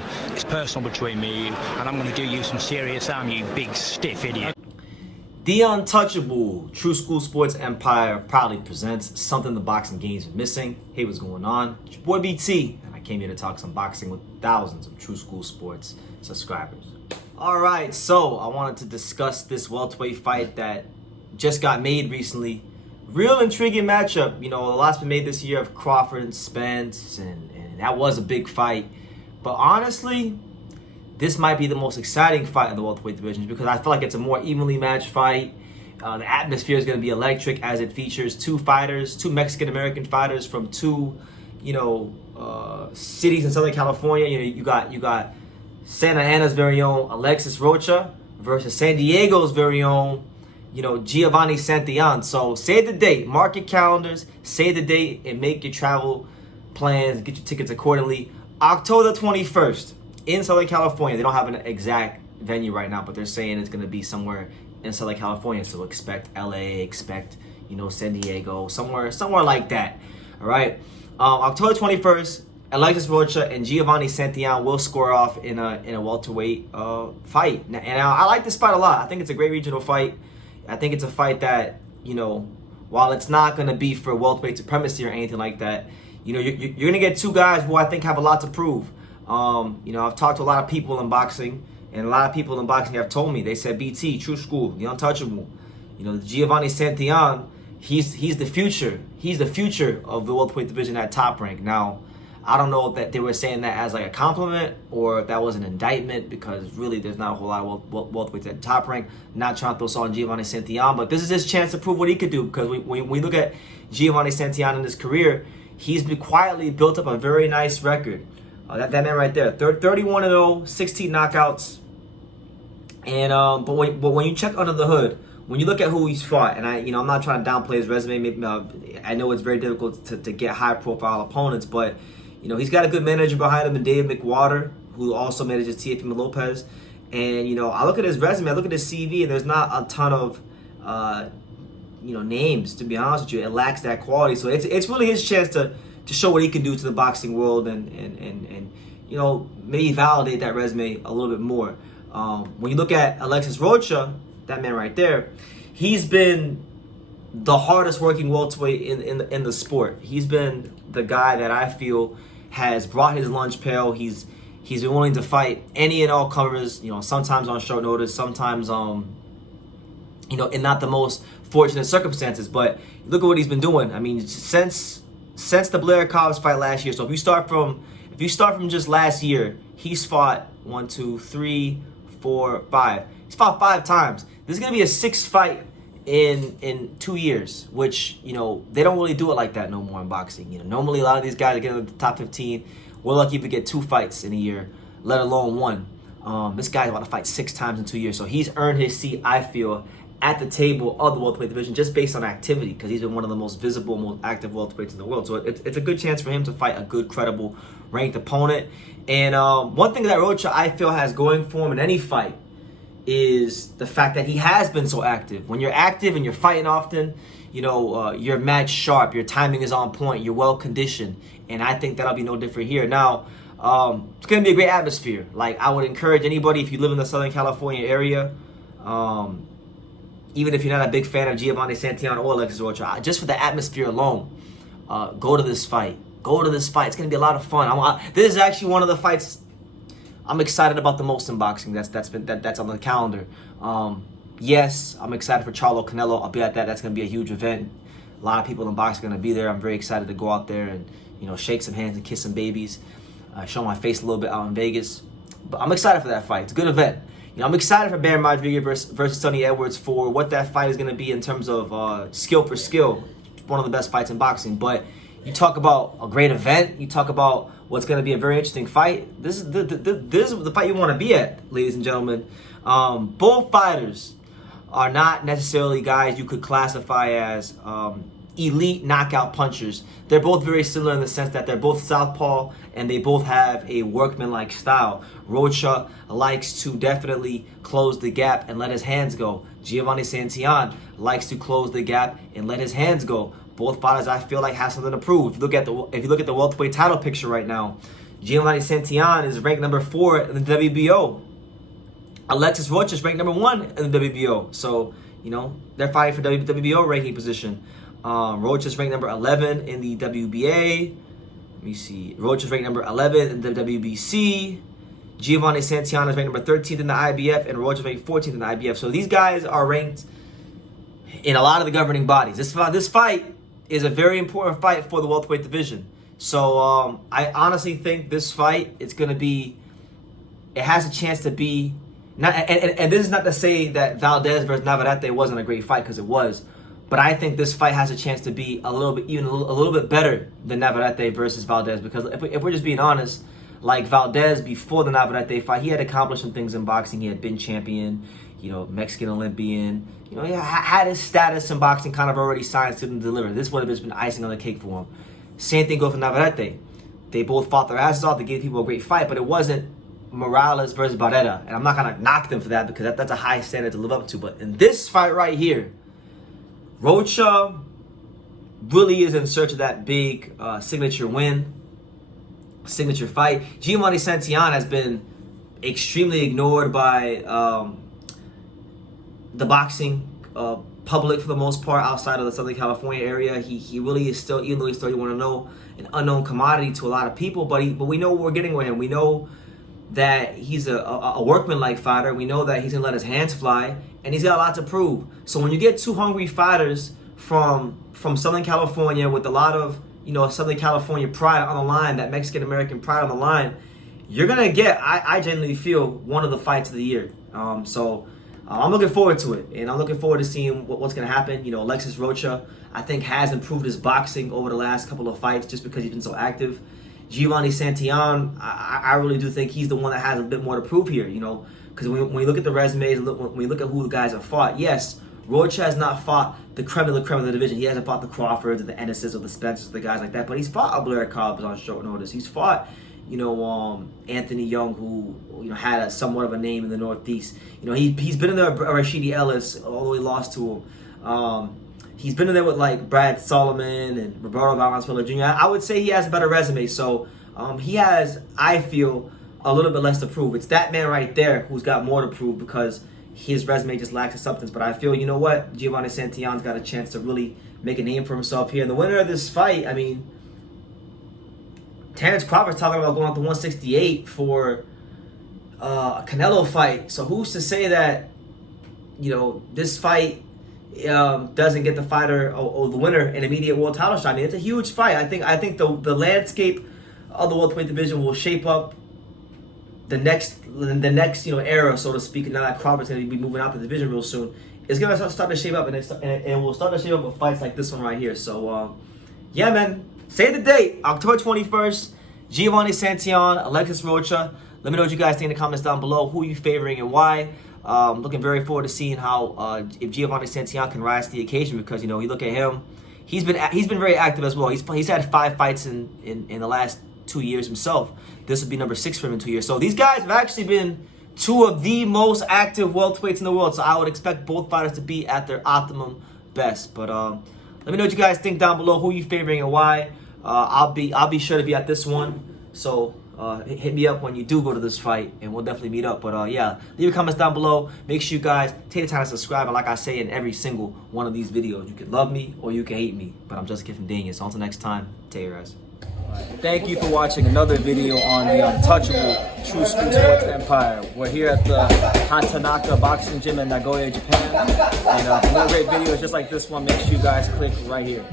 football. It's personal between me and you, and I'm going to do you some serious harm, you big stiff idiot. The untouchable True School Sports Empire proudly presents something the boxing game's been missing. Hey, what's going on? It's your boy BT, and I came here to talk some boxing with thousands of True School Sports subscribers. All right, so I wanted to discuss this welterweight fight that just got made recently. Real intriguing matchup. You know, a lot's been made this year of Crawford and Spence, and that was a big fight. But honestly, this might be the most exciting fight in the welterweight division because I feel like it's a more evenly matched fight. The atmosphere is going to be electric as it features two Mexican-American fighters from two, cities in Southern California. You got Santa Ana's very own Alexis Rocha versus San Diego's very own, Giovanni Santillan. So save the date, mark your calendars, save the date, and make your travel plans, get your tickets accordingly. October 21st. In Southern California. They don't have an exact venue right now, but they're saying it's going to be somewhere in Southern California. So expect LA, expect, San Diego, somewhere like that. All right. October 21st, Alexis Rocha and Giovanni Santillan will square off in a welterweight fight. And I like this fight a lot. I think it's a great regional fight. I think it's a fight that, while it's not going to be for welterweight supremacy or anything like that, you're going to get two guys who I think have a lot to prove. I've talked to a lot of people in boxing, and a lot of people in boxing have told me, they said, BT, True School, the untouchable. Giovanni Santillan, he's the future. He's the future of the welterweight division at Top Rank. Now, I don't know that they were saying that as like a compliment or if that was an indictment, because really there's not a whole lot of welterweights at Top Rank. Not trying to throw salt on Giovanni Santillan, but this is his chance to prove what he could do, because when we look at Giovanni Santillan in his career, he's been quietly built up a very nice record. That man right there, 31-0, 16 knockouts. And but when you check under the hood, when you look at who he's fought, and I'm not trying to downplay his resume. Maybe, I know it's very difficult to get high-profile opponents, but he's got a good manager behind him in Dave McWater, who also manages Teofimo Lopez. And I look at his resume, I look at his CV, and there's not a ton of names, to be honest with you. It lacks that quality, so it's really his chance to show what he can do to the boxing world and maybe validate that resume a little bit more. When you look at Alexis Rocha, that man right there, he's been the hardest working welterweight in the sport. He's been the guy that I feel has brought his lunch pail. He's been willing to fight any and all comers, sometimes on short notice, sometimes in not the most fortunate circumstances. But look at what he's been doing. I mean, since the Blair Cobbs fight last year. So if you start from just last year, he's fought 1, 2, 3, 4, 5. He's fought 5 times. This is gonna be a 6th fight in 2 years, which they don't really do it like that no more in boxing. Normally a lot of these guys get in the top 15. We're lucky if we get 2 fights in a year, let alone 1. This guy's about to fight 6 times in 2 years, so he's earned his seat, I feel, at the table of the welterweight division just based on activity, because he's been one of the most visible, most active welterweights in the world. So it's a good chance for him to fight a good, credible, ranked opponent. And one thing that Rocha, I feel, has going for him in any fight is the fact that he has been so active. When you're active and you're fighting often, you're match sharp, your timing is on point, you're well conditioned, and I think that'll be no different here. Now, it's going to be a great atmosphere. Like, I would encourage anybody, if you live in the Southern California area, even if you're not a big fan of Giovanni Santillan or Alexis Rocha, just for the atmosphere alone, go to this fight. Go to this fight. It's going to be a lot of fun. This is actually one of the fights I'm excited about the most in boxing. That's on the calendar. Yes, I'm excited for Charlo Canelo. I'll be at that. That's going to be a huge event. A lot of people in boxing are going to be there. I'm very excited to go out there and shake some hands and kiss some babies. Show my face a little bit out in Vegas. But I'm excited for that fight. It's a good event. I'm excited for Baron Rodriguez versus Sonny Edwards for what that fight is going to be in terms of skill for skill. One of the best fights in boxing. But you talk about a great event. You talk about what's going to be a very interesting fight. This is the fight you want to be at, ladies and gentlemen. Both fighters are not necessarily guys you could classify as elite knockout punchers. They're both very similar in the sense that they're both southpaw and they both have a workman-like style. Rocha likes to definitely close the gap and let his hands go. Giovanni Santillan likes to close the gap and let his hands go. Both fighters, I feel like, have something to prove. If you look at the welterweight title picture right now, Giovanni Santillan is ranked number 4 in the WBO. Alexis Rocha is ranked number 1 in the WBO. So, you know, they're fighting for WBO ranking position. Rocha is ranked number 11 in the WBA. Let me see. Rocha is ranked number 11 in the WBC. Giovanni Santillan is ranked number 13th in the IBF, and Rocha is ranked 14th in the IBF. So these guys are ranked in a lot of the governing bodies. This fight is a very important fight for the welterweight division. So I honestly think this fight, it's going to be, it has a chance to be, not, and this is not to say that Valdez versus Navarrete wasn't a great fight, because it was. But I think this fight has a chance to be a little bit better than Navarrete versus Valdez, because if we're just being honest, like Valdez before the Navarrete fight, he had accomplished some things in boxing. He had been champion, you know, Mexican Olympian. You know, he had his status in boxing kind of already signed, to deliver. This would have just been icing on the cake for him. Same thing goes for Navarrete. They both fought their asses off. They gave people a great fight, but it wasn't Morales versus Barrera. And I'm not going to knock them for that, because that's a high standard to live up to. But in this fight right here, Rocha really is in search of that big signature win, signature fight. Giovanni Santillan has been extremely ignored by the boxing public for the most part, outside of the Southern California area. He really is still, even though he's still, you want to know, an unknown commodity to a lot of people. But we know what we're getting with him. We know that he's a workman-like fighter. We know that he's gonna let his hands fly, and he's got a lot to prove. So when you get two hungry fighters from Southern California with a lot of, you know, Southern California pride on the line, that Mexican American pride on the line, you're gonna get, I genuinely feel, one of the fights of the year. I'm looking forward to it, and I'm looking forward to seeing what's going to happen. You know, Alexis Rocha, I think, has improved his boxing over the last couple of fights just because he's been so active. Giovanni Santillan, I really do think he's the one that has a bit more to prove here, you know, because when you look at the resumes, when you look at who the guys have fought, yes, Rocha has not fought the creme of the division. He hasn't fought the Crawfords or the Ennises or the Spencers, the guys like that, but he's fought Blair Cobbs on short notice. He's fought, you know, Anthony Young, who, you know, had somewhat of a name in the Northeast. You know, he's been in there with Rashidi Ellis, although he lost to him. He's been in there with, like, Brad Solomon and Roberto Valenzuela Jr. I would say he has a better resume, so he has, I feel, a little bit less to prove. It's that man right there who's got more to prove, because his resume just lacks a substance. But I feel, you know what, Giovanni Santillan's got a chance to really make a name for himself here. And the winner of this fight, I mean, Terrence Crawford's talking about going up to 168 for a Canelo fight. So who's to say that, you know, this fight doesn't get the fighter or the winner an immediate world title shot? I mean, it's a huge fight. I think the landscape of the welterweight division will shape up the next you know, era, so to speak. Now that Crawford's going to be moving out the division real soon, it's going to start to shape up, and it will start to shape up with fights like this one right here. So yeah, man. Save the date, October 21st, Giovanni Santillan, Alexis Rocha. Let me know what you guys think in the comments down below. Who are you favoring and why? Looking very forward to seeing how if Giovanni Santillan can rise to the occasion, because, you know, you look at him, he's been very active as well. He's had 5 fights in the last 2 years himself. This would be number 6 for him in 2 years. So these guys have actually been 2 of the most active welterweights in the world. So I would expect both fighters to be at their optimum best. But let me know what you guys think down below. Who are you favoring and why? I'll be sure to be at this one. So hit me up when you do go to this fight, and we'll definitely meet up. But yeah, leave your comments down below. Make sure you guys take the time to subscribe. And like I say in every single one of these videos, you can love me or you can hate me, but I'm just a kid from Daniel. So until next time, take care, guys. Thank you for watching another video on the untouchable True Street Sports Empire. We're here at the Hatanaka Boxing Gym in Nagoya, Japan. And for more great videos just like this one, make sure you guys click right here.